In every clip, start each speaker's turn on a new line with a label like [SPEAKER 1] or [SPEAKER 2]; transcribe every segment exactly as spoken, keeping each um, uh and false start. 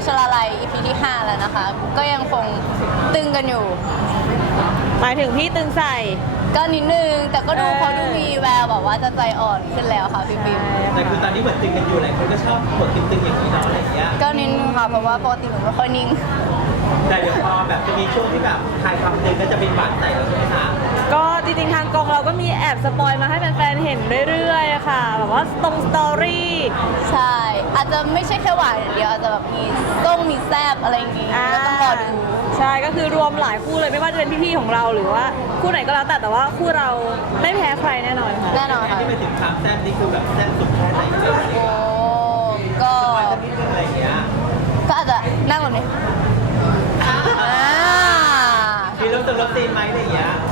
[SPEAKER 1] ชลาลัย อี พี ที่ห้าแล้วนะคะก็ยังคงตึงกันอยู่
[SPEAKER 2] หมายถึงพี่ตึงใส่
[SPEAKER 1] ก็นิดนึงแต่ก็ดูเขาดูมีแววแบบว่าจะใจอ่อนขึ้นแล้วค่ะพี่ปิ๊ม
[SPEAKER 3] แต่คือตอนนี้เหมือนตึงกันอยู่หลายคนก็ชอบบทตึงๆอย่างนี้เนาะอะไรอย่างเงี้ย
[SPEAKER 1] ก็นิดนึงค่ะเพราะว่าปกติหนูไม่ค่อยนิ่ง
[SPEAKER 3] แต่เดี๋ยวพอแบบจะมีช่วงที่แบบถ่ายทำตึงก็จะเป็นหวานใส่แล้วใช่ไหมคะ
[SPEAKER 2] ก็จริงๆทางกองเราก็มีแอบสปอยมาให้แฟนๆเห็นเรื่อยๆค่ะแบบว่าตรงสตอรี่
[SPEAKER 1] ใช่อาจจะไม่ใช่แค่หวานอย่างเดียวอาจจะแบบมีต้องมีแซบอะไรอย่างงี้ก็ต้องรอดู
[SPEAKER 2] ใช่ก็คือรวมหลายคู่เลยไม่ว่าจะเป็นพี่ๆของเราหรือว่าคู่ไหนก็แล้วแต่แต่ว่าคู่เราไม่แพ้ใครแน่นอนค่ะ
[SPEAKER 1] แน่นอนค่ะ
[SPEAKER 3] ที่ไปถึงความแซ่บนี่คือแบบแซ่บสุดแค่ไหน
[SPEAKER 1] โอ้ก็
[SPEAKER 3] อะไรอย่างเงี้ย
[SPEAKER 1] ก็อาจจะนั่งแบบนี้
[SPEAKER 3] มีรถตึงรถตีนไหมอะไรอย่างเงี้ย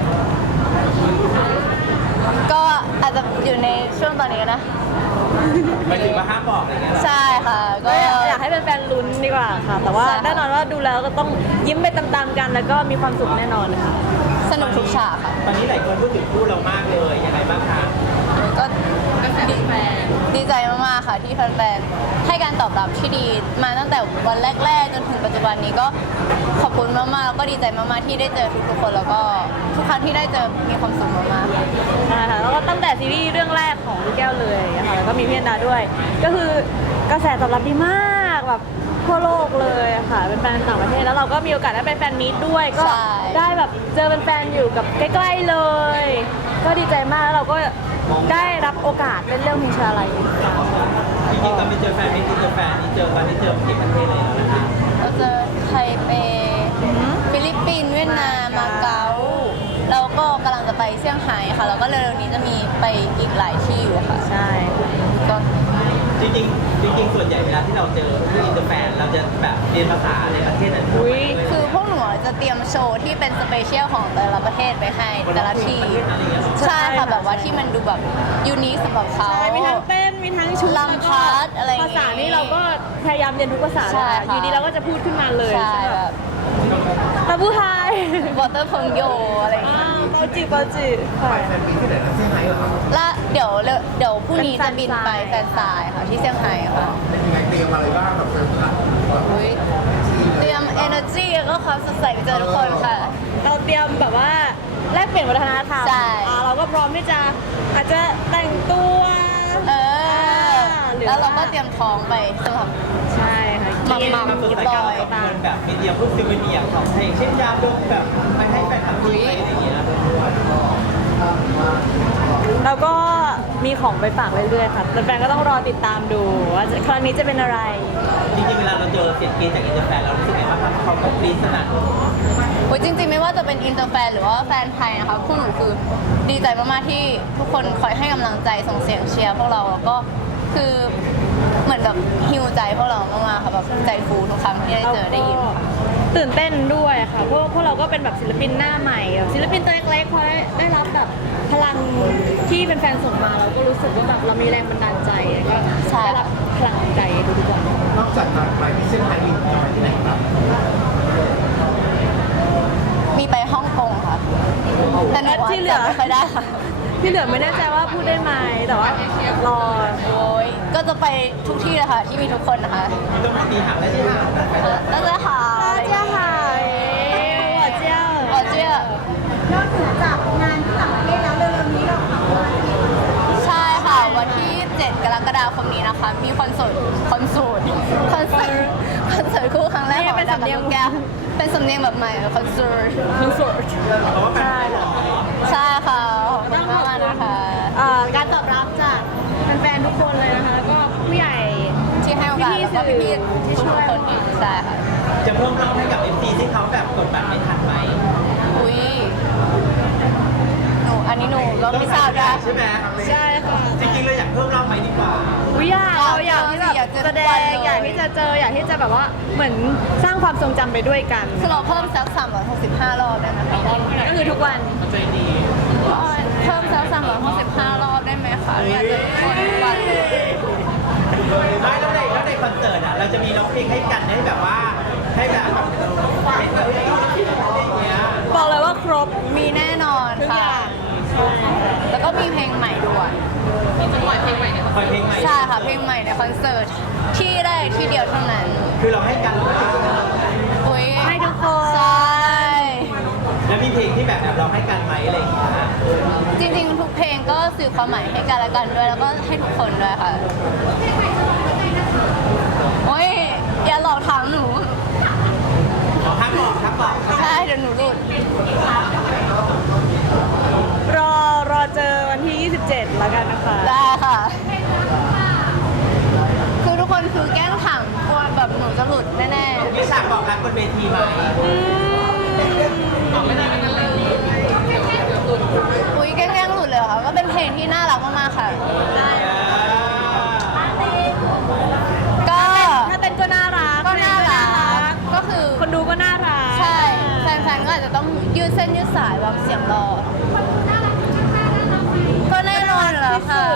[SPEAKER 1] ก็อาจจะอยู่ในช่วงตอนนี้นะ
[SPEAKER 3] หมายถึงว่าห้ามบอกอะไรเงี้ย
[SPEAKER 1] ใช่ค่ะ
[SPEAKER 2] ก็อยากให้แฟนๆลุ้นดีกว่าค่ะแต่ว่าแน่นอนว่าดูแล้วก็ต้องยิ้มไปตามๆกันแล้วก็มีความสุขแน่นอนค่ะ
[SPEAKER 1] สนุกทุกฉากค่ะ
[SPEAKER 3] ตอนนี้หลายคนพูดถึงคู่เรามากเลยยังไงบ้างคะ
[SPEAKER 1] ก็ดีดีใจมากๆค่ะที่แฟนๆให้การตอบรับที่ดีมาตั้งแต่วันแรกๆจนถึงปัจจุบันนี้ก็ขอบคุณมากๆแล้วก็ดีใจมากๆที่ได้เจอทุกๆคนแล้วก็ทุกครั้งที่ได้เจอมีความสุขมาก
[SPEAKER 2] ๆใช่ค่ะแล้วก็ตั้งแต่ซีรีส์เรื่องแรกของลูกแก้วเลยนะคะแล้วก็มีพี่อันดาด้วยก็คือกระแสตอบรับดีมากแบบทั่วโลกเลยค่ะเป็นแฟนต่างประเทศแล้วเราก็มีโอกาสได้ไปแฟนมีตด้วยก็ได้แบบเจอเป็นแฟนอยู่กับใกล้ๆเลยก็ดีใจมากแล้วเราก็ได้รับโอกาสเป็นเรื่องเพลงชาลัย
[SPEAKER 3] จริงๆตอนไปเจอแฟนไม่เจอแฟนนี่เจอตอนนี้เจอกี่ประเทศเลยนะคะ
[SPEAKER 1] เราเจอไทเปฟิลิปปินส์เวียดนามมาเก๊าแล้วก็กำลังจะไปเซี่ยงไฮ้ค่ะแล้วก็เร็วๆนี้จะมีไปอีกหลายที่อยู่ค่ะ
[SPEAKER 2] ใช่
[SPEAKER 1] ก็
[SPEAKER 3] จริงๆจริงๆส่วนใหญ่เวลาที่เราเจอที่อินเตอร์แฟนเราจะแบบเรียนภาษาในประเทศนั้น
[SPEAKER 1] คือพวกหนูจะเตรียมโชว์ที่เป็นสเปเชียลของแต่ละประเทศไปให้แต่ละที่ใช่ค่ะแบบว่าที่มันดูแบบยูนิคสำหรับเขา
[SPEAKER 2] มีทั้งเต้นมีทั้งชุด
[SPEAKER 1] ลังคัสอะไร
[SPEAKER 2] ภาษานี่เราก็พยายามเรียนทุกภาษาอยู่ดีเราก็จะพูดขึ้นมาเลย
[SPEAKER 1] ใช่แบบ
[SPEAKER 2] ตาบูไฮ
[SPEAKER 1] วอเตอร์พงโยอะไรอย่างเงี้ย
[SPEAKER 2] เปาจิเปาจิ
[SPEAKER 4] ไปแฟนมีที่ไหนนะเซี่ยงไฮ้เหรอครับ
[SPEAKER 1] แล้วเดี๋ยวเดี๋ยวพรุ่งนี้จะบินไปแฟนซายค่ะที่เซี่ยงไฮ้ค่ะ
[SPEAKER 4] เป็นยังไงเตรียมอะไรบ้างกับแฟนคลับ
[SPEAKER 1] เตรียม energy แล้วก็ความสดใสไปเจอทุกคนค่ะ
[SPEAKER 2] เราเตรียมแบบว่าแลกเปลี่ยนวัฒนธรรมเราก็พร้อมที่จะอาจจะแต่งตัว
[SPEAKER 1] เออแล้วเราก็เตรียมท้องไปสำหรับ
[SPEAKER 2] ใช่ค่ะ
[SPEAKER 1] มัมมัมกิบอย
[SPEAKER 3] แบบมีเดียพวกซิมเนียของเพลงเช่นยาดมแบบไปให้แฟนคลับดูอะไรอย่างเงี้ย
[SPEAKER 2] เราก็มีของไปฝากเรื่อยๆค่ะแฟนๆก็ต้องรอติดตามดูว่าครั้งนี้จะเป็นอะไร
[SPEAKER 3] จริงๆเวลาเราเจอเสียงกรี๊ดจากอินเตอร์แฟนเรารู้สึกไงบ้างเขาต้องกรี๊ดขนาด
[SPEAKER 1] โอ้ยจริงๆไม่ว่าจะเป็นอินเตอร์แฟนหรือว่าแฟนไทยนะคะพวกหนูคือดีใจมากๆที่ทุกคนคอยให้กำลังใจส่งเสียงเชียร์พวกเราแล้วก็คือเหมือนแบบฮิวใจพวกเรามากๆค่ะแบบใจฟูทุกครั้งที่ได้เจอได้ยิน
[SPEAKER 2] ตื่นเต้นด้วยค่ะเพราะพวกเราก็เป็นแบบศิลปินหน้าใหม่ศิลปินตัวเล็กๆพอได้รับแบบพลังที่เป็นแฟนส่งมาเราก็รู้สึกว่าแบบเรามีแรงบันดาลใจก็ได้รับพลังใจทุกๆวัน
[SPEAKER 4] นอกจากการไปที่เซี่ยงไฮ้มีไปที่ไหนครับ
[SPEAKER 1] มีไปฮ่องกงค่ะแต่หนูที่เหลือไม่ค่อยได้ค่ะ
[SPEAKER 2] ที่เหลือไม่แน่ใจว่าพูดได้ไหมแต่ว่ารอ
[SPEAKER 1] โอ้ยก็จะไปทุกที่เลยค่ะที่มีทุกคนนะคะ
[SPEAKER 3] ต้องมีหางได้ที่หาง
[SPEAKER 1] แล้วจะหา
[SPEAKER 2] แล้วจะหายหัวเจ้า
[SPEAKER 1] หัวเจ้านอกจากงานที่ต่างประเทศแล้วเร็วๆนี้เราใช่ค่ะวันที่เจ็ดกรกฎาคมนี้นะคะมีคอนเสิร์ตคอนเสิร์ตคอนเสิร์ตคอนเสิร์ตคู่ครั้งแรกของดากับลูกแก้วเป็นสำเนียงแบบใหม่คอนเสิร์ต
[SPEAKER 2] คอนเสิร์ต
[SPEAKER 1] ใช่ใช่ค่ะขอบคุณมากนะคะ
[SPEAKER 2] การตอบรับจากแฟนๆทุกคนเลยนะคะแล้วก็ผู้ใหญ่
[SPEAKER 1] ที่ให้โอกาสแล้วก็พี่ๆที่ช่วยคนใช่ค่ะ
[SPEAKER 3] จะเพิ่มรอบให้กับ เอฟ ซี ที่เขาแบบกดบัตรไม่ทันไหม
[SPEAKER 1] อุ้ยหนูอันนี้หนูก็ไม่ทราบ
[SPEAKER 3] ได้ใช่ไหม
[SPEAKER 2] ใช่ค่ะ
[SPEAKER 3] จริงๆเราอยากเพิ่มรอบไหมดีกว่า
[SPEAKER 2] อุ้ยอยากเราอยากที่แบบแสดงอยากที่จะเจออยากที่จะแบบว่าเหมือนสร้างความทรงจำไปด้วยกัน
[SPEAKER 1] คือเราเพิ่มสักสามร้อยหกสิบห้ารอบได้ไหมคะ
[SPEAKER 2] ก็คือทุกวัน
[SPEAKER 3] ใจดี
[SPEAKER 1] เพิ่มสักสามร้อยหกสิบห้ารอบได้ไหมคะอยากจะทุกวัน
[SPEAKER 3] ไม่แล้วในแล้วในคอนเสิร์ตอ่ะเราจะมีร้องเพลงให้กันให้แบบว่าให้แบบเป็นแบบอย่างเงี้ย
[SPEAKER 2] บอกเลยว่าครบ
[SPEAKER 1] มีแน่นอนค่ะแล้วก็มีเพลงใหม่ด้วย
[SPEAKER 3] มีจะปล่อยเพลงใหม่ในคอนเสิร์ต
[SPEAKER 1] ใช่ค่ะเพลงใหม่ในคอนเสิร์ตที่แรกที่เดียวเท่านั้น
[SPEAKER 3] คือเราให้กันหรือเปล่า
[SPEAKER 1] อุ้ย
[SPEAKER 2] ให้ทุกคน
[SPEAKER 1] ใช่
[SPEAKER 3] แล้วมีเพลงที่แบบเราให้กันไหมอะไรอย่างเงี้ย
[SPEAKER 1] จริงๆ ทุกเพลงก็สื่อความหมายให้กันและกันด้วย แล้วก็ให้ทุกคนด้วยค่ะ โอ้ย อย่าหลอกถามหนู
[SPEAKER 3] ทักบอกทักบอก
[SPEAKER 1] ใช่ เดี๋ยวหนูหลุด
[SPEAKER 2] รอรอเจอวันที่ ยี่สิบเจ็ดแล้วกันนะคะ
[SPEAKER 1] ได้ค่ะ คือทุกคนคือแกล้งถามกลัวแบบหนูจะหลุดแน่
[SPEAKER 3] มีฉากบอกรักบนเวทีไหมบอกไม่ได้ไม่กันเลย
[SPEAKER 1] ๆอุ้ยแกล้งๆหลุดเลยเหรอค่ะ ก็เป็นเพลงที่น่ารักมากๆค่ะ ก็
[SPEAKER 2] ถ้าเต้นก็น่ารัก
[SPEAKER 1] ก็น่ารัก ก็คือ
[SPEAKER 2] คนดูก็น่ารัก
[SPEAKER 1] ใช่ แฟนๆ ก็อาจจะต้องยืดเส้นยืดสายแบบเสียงรอ ก็แน่นอนอยู่แล้วค่ะ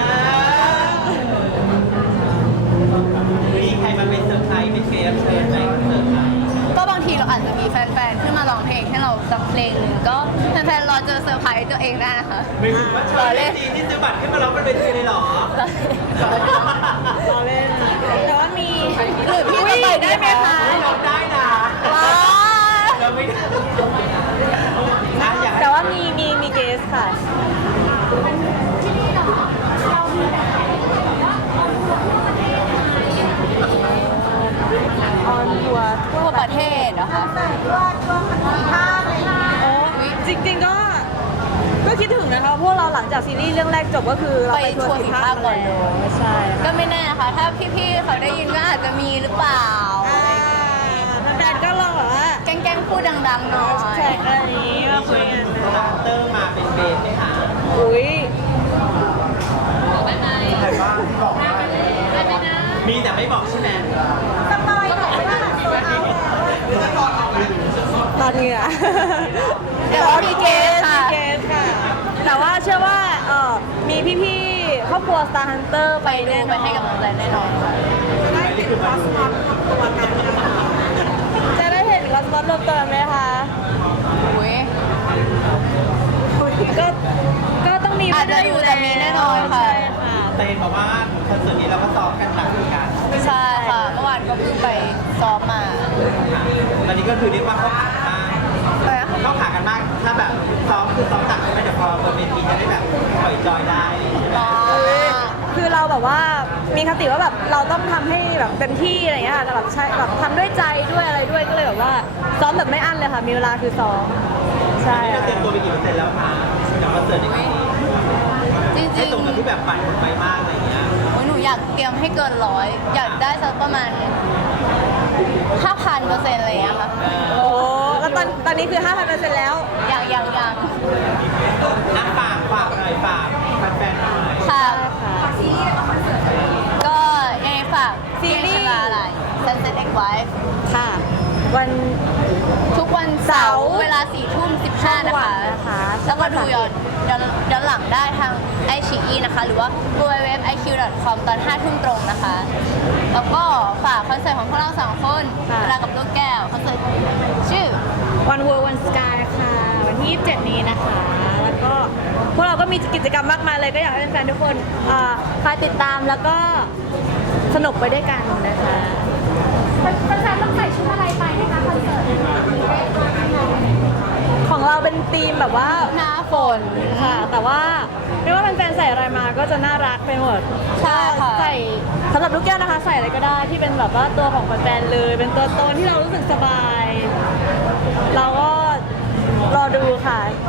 [SPEAKER 3] มีใครมาเป็นเซอร์ไพรส์เป็นเกมเชิญไหมคอนเสิร์ตไหน
[SPEAKER 1] ก็บางทีเราอาจจะมีแฟนๆ ขึ้นมาร้องเพลงให้เราสักเพลงหนึ่งก็แฟนๆ รอเจอเซอร์ไพรส์ตัวเองได้นะคะ
[SPEAKER 3] ไม่รู้ว่าเชิญเล่นจริงที่ซื้อบัตรขึ้นมาร้องบนเวทีเลยเหรอ
[SPEAKER 2] รอเล่น แต่ว่ามี
[SPEAKER 1] หรือพี่จะไปได้ไหมคะ
[SPEAKER 3] ร้องได้นะ
[SPEAKER 1] ว้า
[SPEAKER 3] เราไม่ได้นะอยากให้
[SPEAKER 2] แต่ว่ามีมีมีเกสค่ะ ออนทัวร์ทั่
[SPEAKER 1] ทั่
[SPEAKER 2] ว
[SPEAKER 1] ว
[SPEAKER 2] ป
[SPEAKER 1] ประ ระ
[SPEAKER 2] เท
[SPEAKER 1] เท
[SPEAKER 2] ศ
[SPEAKER 1] ศเหรอคะ
[SPEAKER 2] โอ้จริงๆก็ ก็คิดถึงนะคะ พวกเราหลังจากซีรีส์เรื่องแรกจบก็คือเราไปทัวร์สีภาคก่อนเลยใช่
[SPEAKER 1] ก็ไม่แน่นะคะ ถ้าพี่ๆ เขาได้ยินก็อาจจะมีหรือเปล่า
[SPEAKER 2] อ่าแฟนๆก็ลองแบบว่า
[SPEAKER 1] แกล้งๆ พูดดังๆ หน่อย
[SPEAKER 2] แท็กอะไรนี้มาคุ
[SPEAKER 3] เชิ
[SPEAKER 2] ย
[SPEAKER 3] ญ
[SPEAKER 2] กัน
[SPEAKER 3] ดาเตอร์มาเป็นเบสไหมคะ
[SPEAKER 2] อุ้ย
[SPEAKER 4] ใครบ้างที่บอกได้
[SPEAKER 3] มีแต่ไม่บอกใช่ไหม
[SPEAKER 2] ตอนนี้อะ
[SPEAKER 1] เดี๋ยวว่ามีเกสค่ะ
[SPEAKER 2] มีเกสค่ะ แต่ว่าเชื่อว่าเออมีพี่ๆครอบครัว Star Hunter
[SPEAKER 1] ไปดูไปให้กำลังใจแน่นอนค่ะ
[SPEAKER 2] จะได้เห็นคอสมอสรวมตัวไหมคะ
[SPEAKER 1] อุ้ย
[SPEAKER 2] ก็ก็ต้องมี
[SPEAKER 1] อาจจะดูแต่มีแน่นอนค่ะ
[SPEAKER 2] ใช่ค่ะ
[SPEAKER 3] แต่เห็นบอกว่าคอนเสิร์ตนี้เราก็ซ้อมกันหนักเหมือนกัน
[SPEAKER 1] ใช่ค่ะ เมื่อวานก็เพิ่งไปซ้อมมา
[SPEAKER 3] ตอนนี้ก็คือเรียกว่าเข้าขากันมาก
[SPEAKER 1] ไปนะ
[SPEAKER 3] เข้าขากันมาก ถ้าแบบซ้อมคือซ้อมหนักใช่ไหมเดี๋ยวพอบนเวทีจะได้แบบปล่อยจอยได้ใช่ไหม
[SPEAKER 1] อ๋อ
[SPEAKER 2] คือเราแบบว่ามีคติว่าแบบเราต้องทำให้แบบเต็มที่อะไรอย่างเงี้ยค่ะแต่แบบใช้แบบทำด้วยใจด้วยอะไรด้วยก็เลยแบบว่าซ้อมแบบไม่อั้นเลยค่ะ มีเวลาคือซ้อมใช่
[SPEAKER 3] นี่เราเตรียมตัวไปกี่เปอร์เซ็นต์แล้วคะจากคอนเสิร์ตในครั้งนี้
[SPEAKER 1] จริงๆ
[SPEAKER 3] ให้ตรงกับที่แบบปั่นคนไปมากอะไรอย่างเงี้ย
[SPEAKER 1] โอ้ยหนูอยากเตรียมให้เกินร้อย อยากได้สักประมาณ ห้าพันเปอร์เซ็นต์อะไรอย่างเงี้ยค่ะ
[SPEAKER 2] โอ้แล้วตอนตอนนี้คือ ห้าพันเปอร์เซ็นต์ แล้ว
[SPEAKER 1] อย่างอย่างอย่าง
[SPEAKER 3] นักฝากฝากหน่อยฝากแฟนๆหน่อย
[SPEAKER 1] ค่ะ
[SPEAKER 2] ค่ะ
[SPEAKER 1] ก็ยังไงฝาก
[SPEAKER 2] ซีรีส์
[SPEAKER 1] เกมชลาอะไร Sunset X Wife
[SPEAKER 2] ค่ะ วัน
[SPEAKER 1] ทุกวันเสาร์เวลาสี่ทุ่มสิบห้านะคะ
[SPEAKER 2] นะคะ
[SPEAKER 1] แล้วก็ดูย้อนย้อนย้อนหลังได้ทางไอชีอีนะคะ หรือว่า ดับเบิลยู ดับเบิลยู ดับเบิลยู ดอท ไอ คิว ดอท คอม ตอนห้าทุ่มตรงนะคะ แล้วก็ฝากคอนเสิร์ตของพวกเราสองคนเวลากับลูกแก้วคอนเสิร์ตชื่อ
[SPEAKER 2] วันเวิร์วันสกายค่ะ วันที่ยี่สิบเจ็ดนี้นะคะ แล้วก็พวกเราก็มีกิจกรรมมากมายเลยก็อยากให้แฟนๆทุกคนอ่าคอยติดตามแล้วก็สนุกไปด้วยกันนะคะ
[SPEAKER 5] แฟนๆต้องใส่ชุดอะไรไปนะคะคอนเสิร์ต
[SPEAKER 2] ของเราเป็นธีมแบบว่า
[SPEAKER 1] หน้าฝน
[SPEAKER 2] ค่ะ แต่ว่าไม่ว่าแฟนๆใส่อะไรมาก็จะน่ารักไปหมด
[SPEAKER 1] ใช่ค่ะ
[SPEAKER 2] ใส่สำหรับลูกแก้วนะคะ ใส่อะไรก็ได้ที่เป็นแบบว่าตัวของแฟนๆเลย เป็นตัวตนที่เรารู้สึกสบาย เราก็รอดูค่ะ